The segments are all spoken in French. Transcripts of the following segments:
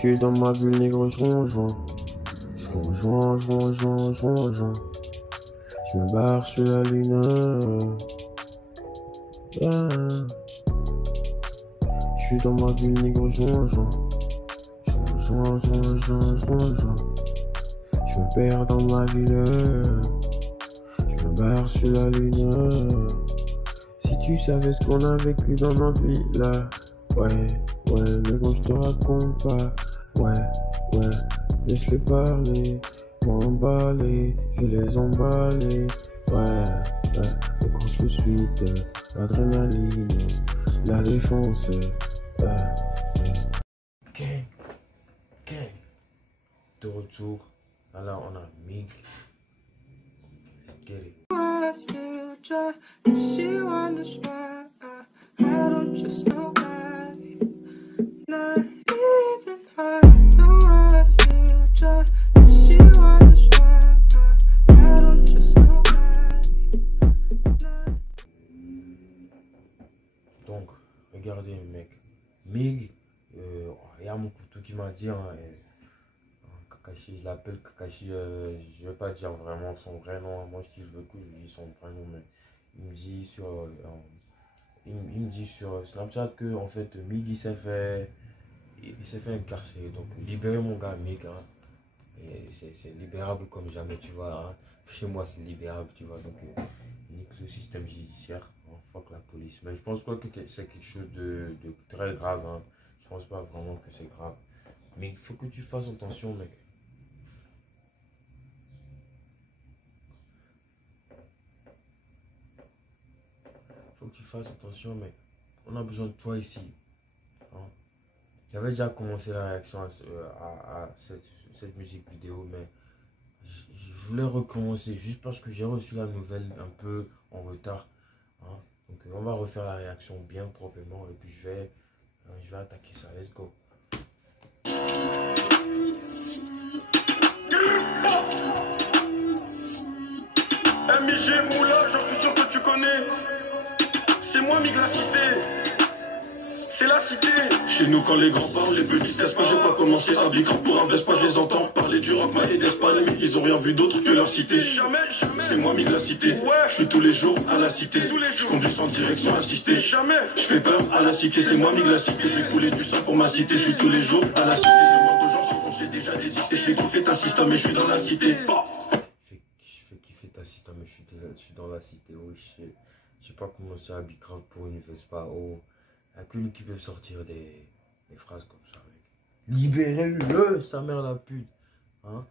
suis dans ma bulle, négro, je rejoins. Je me barre sur la lune. Yeah. Je suis dans ma bulle, négro, je rejoins. Je me perds dans ma ville. Je me barre sur la lune. Si tu savais ce qu'on a vécu dans notre vie là. Ouais, négro, je te raconte pas. Ouais, laisse-les parler. M'emballer, je vais les emballer. Ouais, les courses poursuites, l'adrénaline, la défense. Gang. De retour. Alors on a Mig. Let's get it. I still try, and she wonders why I don't trust nobody. Not even her. No, I still try, and she wonders why I don't trust nobody. Donc, regardez mec. Mig, il y a mon couteau qui m'a dit, Kakashi, je l'appelle Kakashi, je vais pas dire vraiment son vrai nom, moi ce qu'il veut que je dise son vrai nom, mais il me dit sur Snapchat que en fait Mig il s'est fait incarcérer, donc libérez mon gars Mig, hein, et c'est libérable comme jamais, tu vois, hein. Chez moi c'est libérable, tu vois, donc nique le système judiciaire, hein, fuck la police, mais je pense pas que c'est quelque chose de très grave, hein. Je pense pas vraiment que c'est grave, mais il faut que tu fasses attention mec. Faut que tu fasses attention mec, on a besoin de toi ici, hein. J'avais déjà commencé la réaction à cette musique vidéo, mais je voulais recommencer juste parce que j'ai reçu la nouvelle un peu en retard, hein. Donc on va refaire la réaction bien proprement et puis je vais attaquer ça. Let's go. MIG Moula, j'en suis sûr que tu connais. C'est moi Mig la cité. C'est la cité. Chez nous quand les grands parlent, les petits disent pas. J'ai pas commencé à bicrave pour un Vespa, je les entends parler du rock, et d'Espagne, mais ils ont rien vu d'autre que leur cité. C'est moi Mig la cité. Je suis tous les jours à la cité. Je conduis sans direction assistée. Je fais peur à la cité, c'est moi Mig la cité. J'ai coulé du sang pour ma cité. Je suis tous les jours à la cité. Demande aux gens si on s'est déjà désisté. Je fais kiffer ta système, mais je suis dans la cité. Je fais kiffer ta système, mais je suis dans la cité. Oh shit. J'ai pas commencé à bicrave pour une Vespa. Oh. Il n'y a que lui qui peut sortir des phrases comme ça, mec. Libérez-le, sa mère la pute. Hein?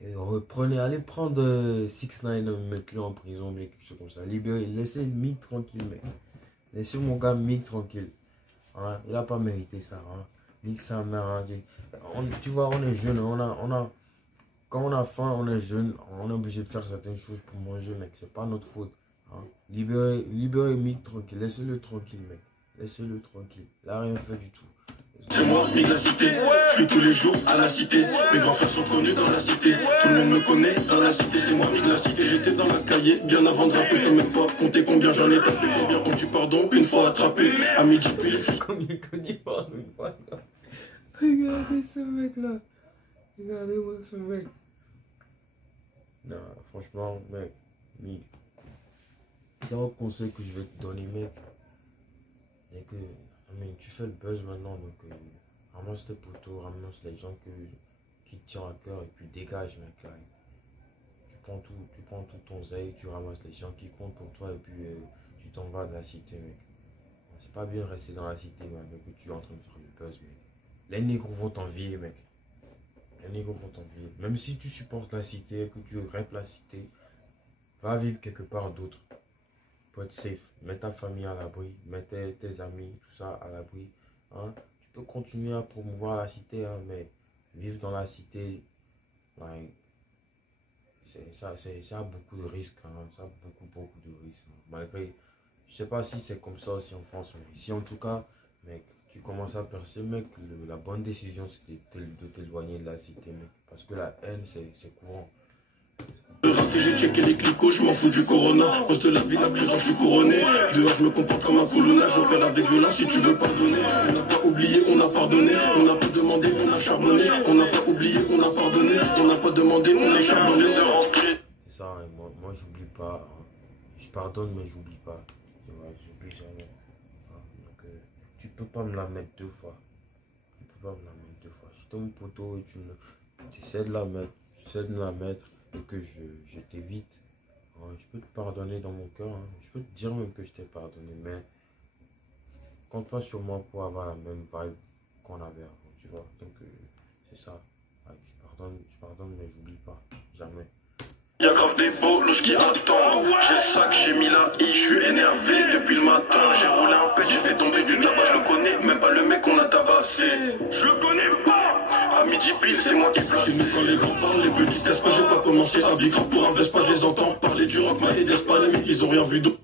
Et reprenez, allez prendre 6ix9ine, mettez-le en prison, mais quelque chose comme ça. Libérez, laissez Mig tranquille, mec. Laissez mon gars Mig tranquille. Hein? Il n'a pas mérité ça. Hein? Nique sa mère. Hein? Tu vois, on est jeune. Quand on a faim, on est jeune. On est obligé de faire certaines choses pour manger, mec. C'est pas notre faute. Hein? Libérez Mig tranquille. Laissez-le tranquille, mec. Laissez-le tranquille. Il n'a rien fait du tout. C'est moi, Mig la cité. Je suis tous les jours à la cité. Mes grands frères sont connus dans la cité. Tout le monde me connaît dans la cité. C'est moi, Mig la cité. J'étais dans la cahier bien avant de rapper. Je peux même pas compter combien j'en ai tapé. Combien ont du pardon une fois attrapé. À midi pile, je suis combien du pardon une fois. Regardez ce mec là. Regardez-moi ce mec. Non, franchement, mec. Mig. C'est un conseil que je vais te donner, mec. Et que, tu fais le buzz maintenant, donc ramasse tes poteaux, ramasse les gens qui te tiennent à cœur et puis dégage, mec. Là. Tu prends tout ton zèle, tu ramasses les gens qui comptent pour toi et puis tu t'en vas de la cité, mec. C'est pas bien de rester dans la cité, mec, que tu es en train de faire le buzz, mec. Les négros vont t'envier, mec. Les négros vont t'envier. Même si tu supportes la cité, que tu rêves la cité, va vivre quelque part d'autre. Pour être safe, mets ta famille à l'abri, mets tes amis, tout ça à l'abri, hein. Tu peux continuer à promouvoir la cité, hein, mais vivre dans la cité, like, ça a beaucoup de risques, hein, ça a beaucoup de risques, hein. Malgré, je sais pas si c'est comme ça aussi en France, mais ici en tout cas, mec, tu commences à percer, mec, la bonne décision c'est de t'éloigner de la cité, mec, parce que la haine c'est courant. Rapide, j'ai checké les clicots, je m'en fous du corona. Poste de la ville, la prison, je suis couronné. Dehors, je me comporte comme un colonna. J'opère avec violence si tu veux pardonner. On n'a pas oublié, on a pardonné. On n'a pas demandé, on a charbonné. On n'a pas oublié, on a pardonné. On n'a pas demandé, on a charbonné. C'est ça, hein, moi j'oublie pas. Hein. Je pardonne, mais j'oublie pas. Tu vois, j'oublie jamais. Hein, donc, tu peux pas me la mettre deux fois. Tu peux pas me la mettre deux fois. Si t'es mon poteau et tu essaies de la mettre, tu essaies de me la mettre et que je t'évite, hein, je peux te pardonner dans mon cœur. Hein. Je peux te dire même que je t'ai pardonné, mais compte pas sur moi pour avoir la même vibe qu'on avait avant, tu vois. Donc, c'est ça. Ouais, je pardonne, mais j'oublie pas. Jamais. Y'a grave des bolos qui attendent. J'ai le sac, j'ai mis la I, je suis énervé depuis le matin. J'ai roulé un peu, j'ai fait tomber du tabac, je le connais, même pas le mec qu'on a tabassé. Je le connais pas. À midi pile, c'est moi qui place. Chez nous quand les grands parlent, les petits testent pas, j'ai pas commencé à grave pour un Vespa, je les entends parler du rock, et d'Espagne, mais ils ont rien vu d'autre.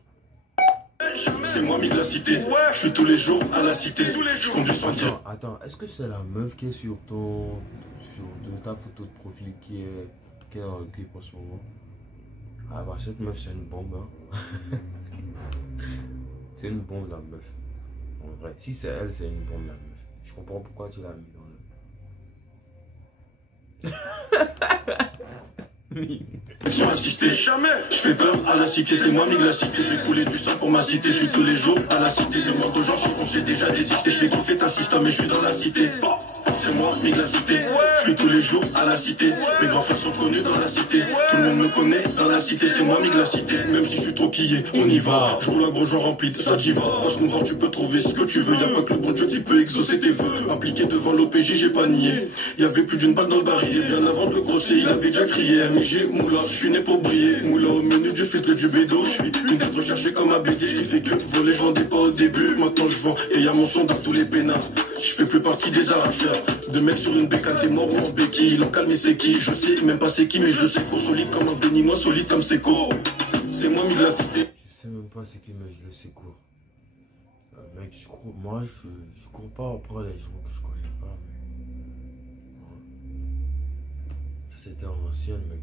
C'est moi mis de la cité, je suis tous les jours à la cité, je conduis sans dire. Attends, est-ce que c'est la meuf qui est sur ta photo de profil qui est dans le clip en ce moment? Ah bah cette meuf c'est une bombe hein. C'est une bombe la meuf. En vrai, si c'est elle, c'est une bombe la meuf. Je comprends pourquoi tu l'as mis dans le... Sans assister, jamais. Je fais peur à la cité, c'est moi mis de la cité. J'ai coulé du sang pour ma cité, je suis tous les jours à la cité. Demande aux gens si on s'est déjà désisté. Je fais kiffer ta système, mais je suis dans la cité. C'est moi, mis de la cité. Je suis tous les jours à la cité. Mes grands frères sont connus dans la cité. Tout le monde me connaît dans la cité. C'est moi, mis de la cité. Même si je suis trop quillé, on y va. Je roule un gros genre rempli de ça t'y va. Passe nous voir, tu peux trouver ce que tu veux. Y'a pas que le bon Dieu qui peut exaucer tes vœux. Impliqué devant l'OPJ, j'ai pas nié. Y'avait plus d'une balle dans le baril. Bien avant de le grosser, il avait déjà crié. MG, moula, je suis né pour briller. Moula au menu du fait du bédo. Je suis une tête recherchée comme un BD. Je fais que voler, je vendais pas au début. Maintenant je vends et y'a mon son dans tous les pénards. Je fais plus partie des arracheurs. Deux mecs sur une bécane, t'es mort ou en béquille. L'ont calmé c'est qui? Je sais même pas c'est qui, mais je le sais court solide comme un béninois, solide comme Seco. C'est moi mis de la cité. Je sais même pas c'est qui, mais je le sais court. Mec, moi je cours pas après les gens que je connais pas. Mais... Ça c'était en ancienne mec.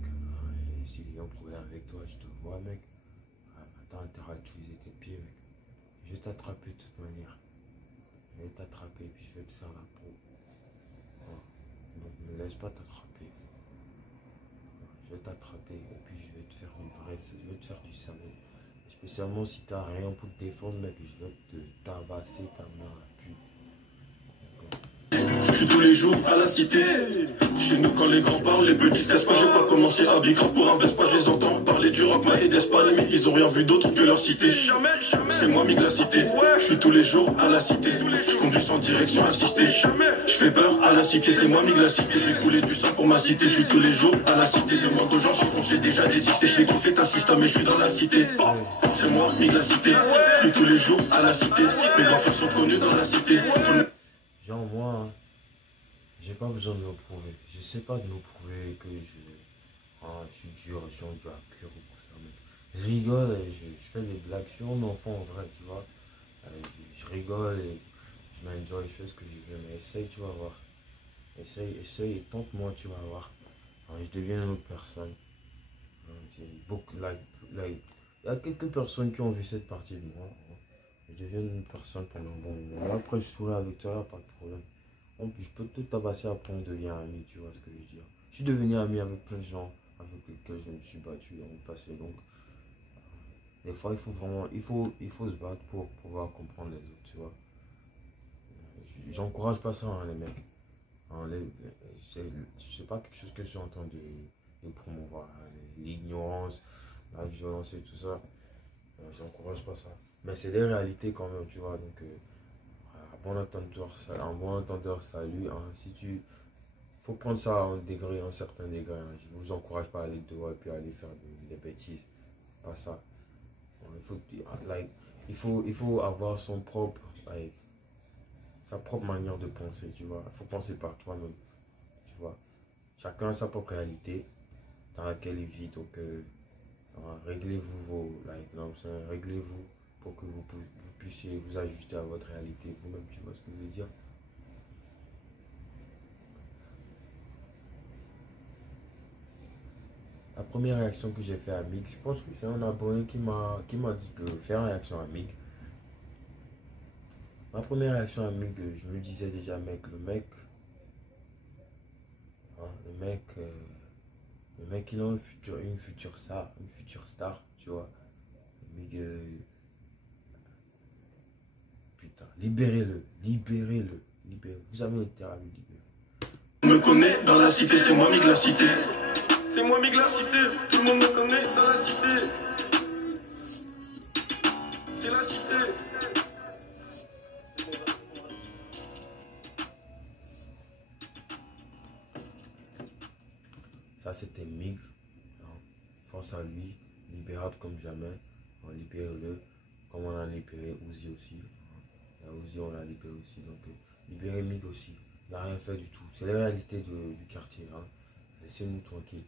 S'il y a un problème avec toi, je te vois mec. T'as intérêt à utiliser tes pieds mec. Je vais t'attraper de toute manière. Je vais t'attraper et puis je vais te faire la peau. Donc ne me laisse pas t'attraper. Je vais t'attraper et puis je vais te faire une vraie, je vais te faire du sale. Spécialement si t'as rien pour te défendre mec, je vais te tabasser ta main à la pub. Je suis tous les jours à la cité. Chez nous quand les grands parlent, les petits testent pas. J'ai pas commencé à grave pour un Vespa, je les entends parler du rock, et d'Espagne, mais ils ont rien vu d'autre que leur cité. C'est moi mis de la cité. Je suis tous les jours à la cité. Je conduis sans direction assistée. Je fais peur à la cité, c'est moi mis de la cité. J'ai coulé du sang pour ma cité. Je suis tous les jours à la cité. Demande aux gens si on s'est déjà désisté. Je fais kiffer ta système, mais je suis dans la cité. C'est moi mis de la cité. Je suis tous les jours à la cité. Mes grands frères sont connus dans la cité. Genre moi, hein, j'ai pas besoin de me prouver. Je sais pas de me prouver que je suis dur, je suis dur à cœur ou quoi ça. Mais je rigole et je fais des blagues sur mon enfant en vrai, tu vois. Je rigole et je m'enjoy, je fais ce que je veux. Mais essaye, tu vas voir. Essaye et tente-moi, tu vas voir. Alors, je deviens une autre personne. Il y a quelques personnes qui ont vu cette partie de moi. Je deviens une personne pendant un bon moment. Après, je souris avec toi, pas de problème. Je peux te tabasser après, on devient amis, tu vois ce que je veux dire. Je suis devenu ami avec plein de gens avec lesquels je me suis battu dans le passé. Donc, des fois, il faut vraiment, il faut se battre pour pouvoir comprendre les autres, tu vois. J'encourage pas ça, hein, les mecs. Hein, c'est pas quelque chose que je suis en train de promouvoir. Hein, l'ignorance, la violence et tout ça. J'encourage pas ça. Mais c'est des réalités quand même, tu vois. Donc, un bon entendeur, salut. Hein, si tu... faut prendre ça à un certain degré. Hein. Je vous encourage pas à aller dehors et puis à aller faire des bêtises. Pas ça. Il faut avoir son propre... sa propre manière de penser, tu vois. Il faut penser par toi-même, tu vois. Chacun a sa propre réalité dans laquelle il vit. Donc, réglez-vous réglez-vous pour que vous puissiez vous ajuster à votre réalité vous-même, tu vois ce que je veux dire. la première réaction que j'ai fait à Mig, je pense que c'est un abonné qui m'a dit de faire une réaction à Mig. Ma première réaction à Mig, je me disais déjà, mec, le mec, il a une future star, tu vois. Mig, putain, libérez-le. Vous avez intérêt à le libérer. On me connaît dans la cité, c'est moi Mig la cité. C'est moi Mig la cité, tout le monde me connaît dans la cité. C'est la cité. Ça c'était Mig, force à lui, libérable comme jamais, on libère-le, comme on a libéré Uzi aussi. Uzi on l'a libéré aussi, donc libérer Mig aussi, il n'a rien fait du tout, c'est la réalité du quartier, hein. Laissez-nous tranquilles,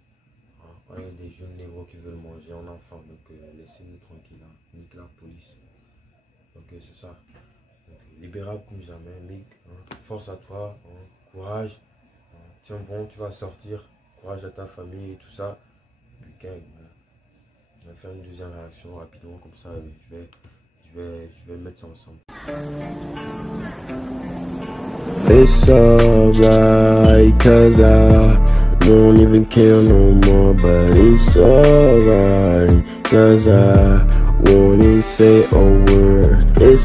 hein. On a des jeunes négros qui veulent manger, on a faim, donc laissez-nous tranquilles, hein. Nique la police, donc c'est ça, donc, libérable comme jamais, Mig, hein. Force à toi, hein. Courage, hein. Tiens bon, tu vas sortir, courage à ta famille et tout ça, gang, on va faire une deuxième réaction rapidement, comme ça je vais mettre ça ensemble. It's alright, cause I don't even care no more. But it's alright, cause I won't even say a word. It's